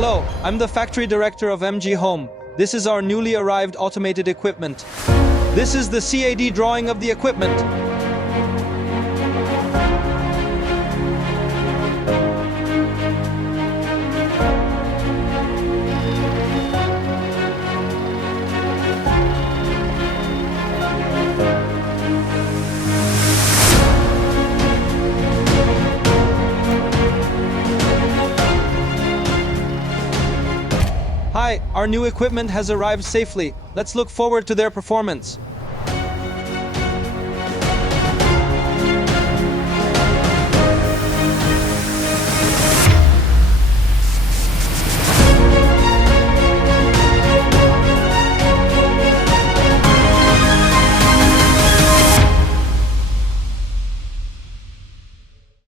Hello, I'm the factory director of MG Home. This is our newly arrived automated equipment. This is the CAD drawing of the equipment. Hi, our new equipment has arrived safely. Let's look forward to their performance.